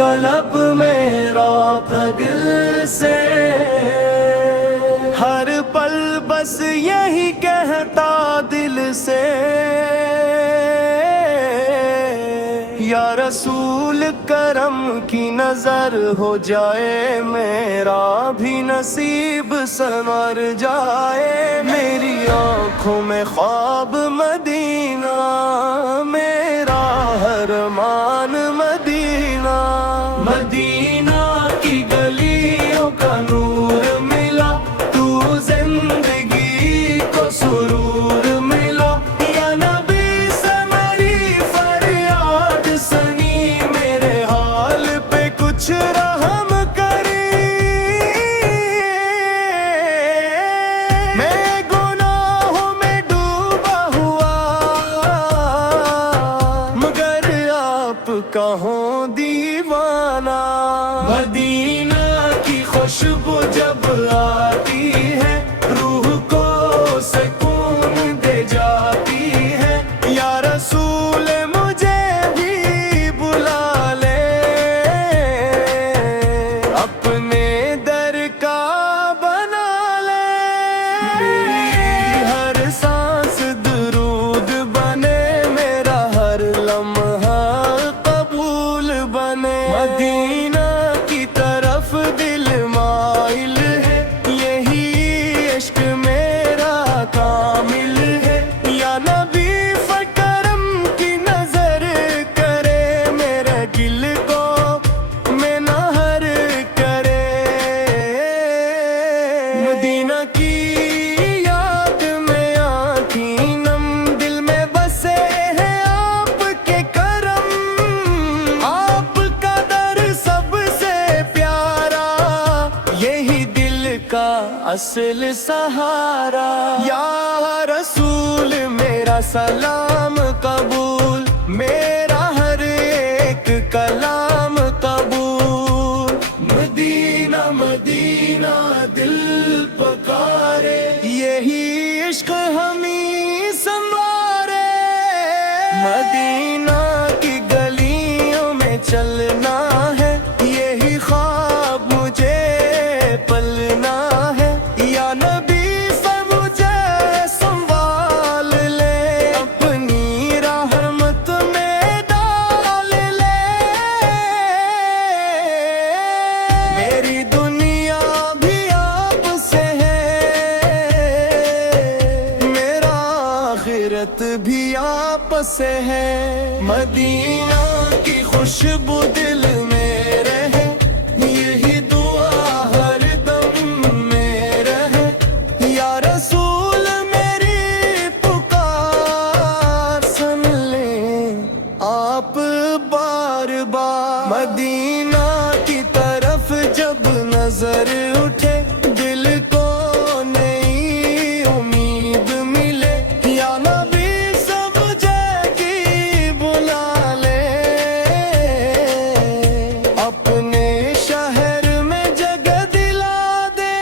گا لب میرا دل سے، ہر پل بس یہی کہتا دل سے، یا رسول کرم کی نظر ہو جائے، میرا بھی نصیب سنور جائے، میری آنکھوں میں خواب مدینہ، میرا ارمان مدینہ، مدینہ کی گلیوں کا نور ملا، تو زندگی کو سرور ملا، یا نبی سے میری فریاد سنی، میرے حال پہ کچھ رحم کری، میں گناہوں میں ڈوبا ہوا، مگر آپ کا ہوں دیوانہ، مدینہ کی خوشبو جب آتی ہے، روح کو سکون دے جاتی ہے، یا رسول مجھے بھی بلا لے، اپنے در کا بنا لے، میری ہر سانس درود بنے، میرا ہر لمحہ قبول بنے، مدینہ کی طرف دل مائل ہے، یہی عشق میرا کامل ہے، یا نبی فکرم کی نظر کرے، میرے دل کو منہر کرے، مدینہ کی یاد میں آنکھیں نم، دل میں بسے ہیں آپ کے کرم، آپ کا در سب سے پیارا، یہی دل کا اصل سہارا، یا رسول میرا سلام قبول، میرا ہر ایک کلام قبول، مدینہ مدینہ دل پکارے، یہی عشق ہمیں سنوارے، مدینہ کی گلیوں میں چلنا ہے، یہی خواب مجھے پلنا ہے، یا نبی سے مجھے سنبھال لے، اپنی رحمت میں ڈال لے، میری دنیا بھی آپ سے ہے، میرا آخرت بھی آپ سے ہے، مدینہ کی خوشبو دل میں رہے، یہی دعا ہر دم میں رہے، یا رسول میری پکار سن لیں آپ بار بار، مدینہ کی طرف جب نظر اٹھے، دل کو نئی امید ملے، یا نبی سب جگہ بلا لے، اپنے شہر میں جگہ دلا دے،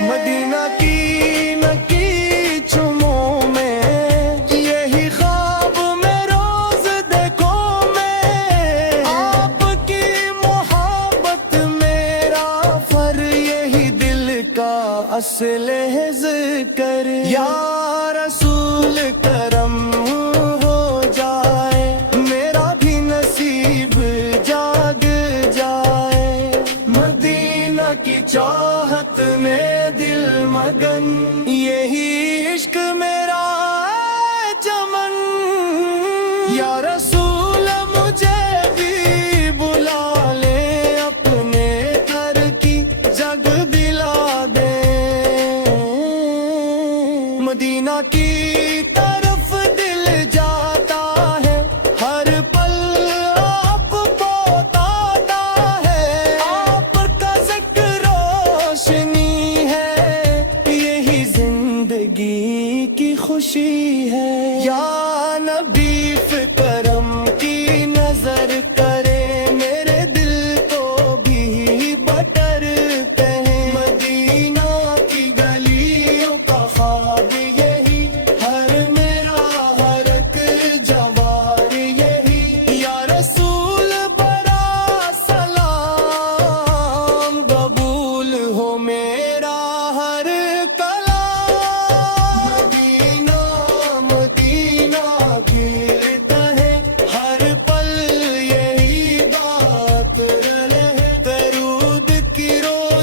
مدینہ کی نکی چموں میں، یہی خواب میں روز دیکھو میں، آپ کی محبت میرا فر، یہی دل کا اصل ہے ذکر، یا رسول کرم ہو جائے، میرا بھی نصیب جاگ جائے، مدینہ کی چاہت میں دل مگن، یہی عشق میرا ہے چمن، یا رسول مجھے بھی بلا لے، اپنے گھر کی جگ دلا دے، مدینہ کی طرف دل جاتا ہے، ہر پل آپ کو تاتا ہے، آپ کا ذکر روشنی ہے، یہی زندگی کی خوشی ہے، یا نبی فکرم کی نظر کرے، میرے دل کو بھی بٹرتے ہیں، مدینہ کی گلیوں کا خواب یہی، ہر میرا ہر ایک جوار یہی، یا رسول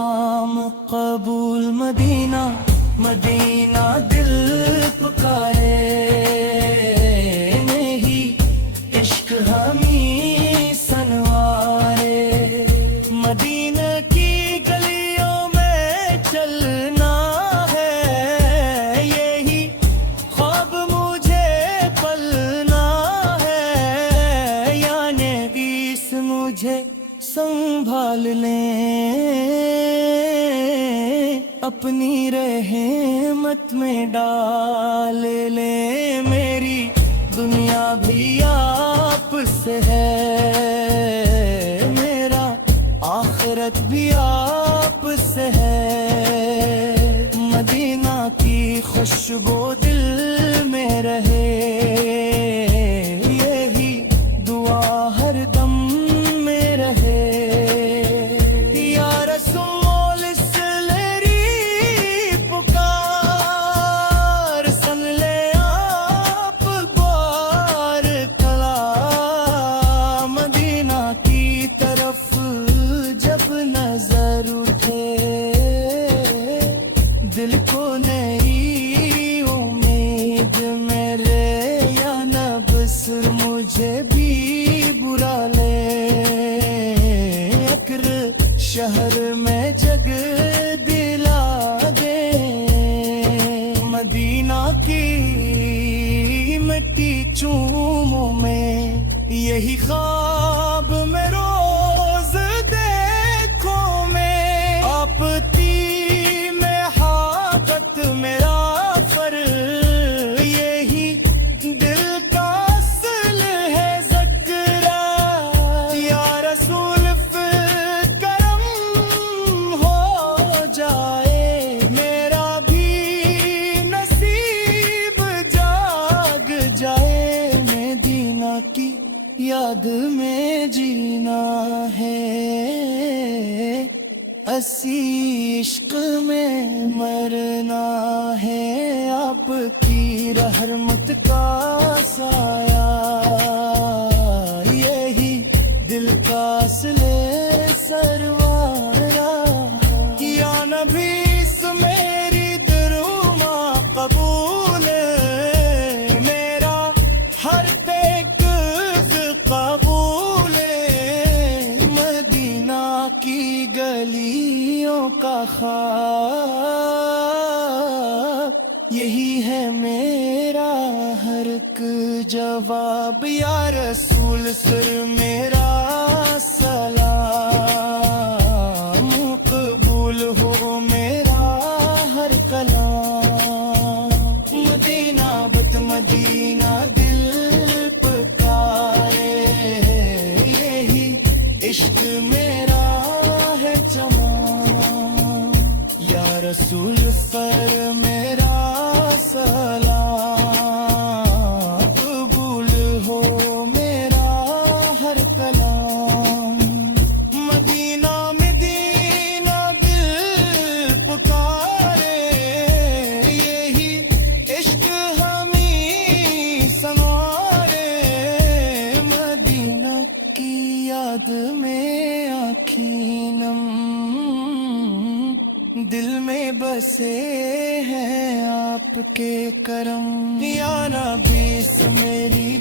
سلام قبول مدینہ مدینہ دل پکارے نہیں عشق ہمیں سنوارے مدینہ کی گلیوں میں چلنا ہے یہی خواب مجھے پلنا ہے یعنی بیس مجھے سنبھال لیں اپنی رحمت میں ڈال لیں میری دنیا بھی آپ سے ہے میرا آخرت بھی آپ سے ہے مدینہ کی خوشبو دل میں رہے یہی دعا ہر دم میں رہے یا رسول اسلری پکار سن لے آپ بار کلا مدینہ کی طرف جب نظر اٹھے دل کو نئی امید میرے یا نبصر مجھے بھی برا لے اکر شہر میں جگ دلا دے مدینہ کی مٹی چوموں میں یہی خواب میں روز دیکھوں میں آپتی میں حاقت میرا فر یہی دل کا اصل ہے ذکرہ یا رسول کرم ہو جائے میرا بھی نصیب جاگ جائے مدینہ کی یاد میں جینا ہے اسی عشق میں مرنا ہے آپ کی رحمت کا سایہ یہی دل کا اصل سروارا یا نبی اس میری دروما قبول میرا ہر تک قبول مدینہ کی گلیوں کا خواب یہی ہے میرا ہر ایک جواب یا رسول سر میرا سلام قبول ہو میرا ہر کلام مدینہ بت مدینہ دل پکارے یہی عشق میرا ہے جوان یا رسول پر میرا سلام قبول ہو میرا ہر کلام مدینہ مدینہ دل پکارے یہی عشق ہمیں سنوارے مدینہ کی یاد میں آنکھیں نم دل میں بسے ہیں آپ کے کرم یا نبی میری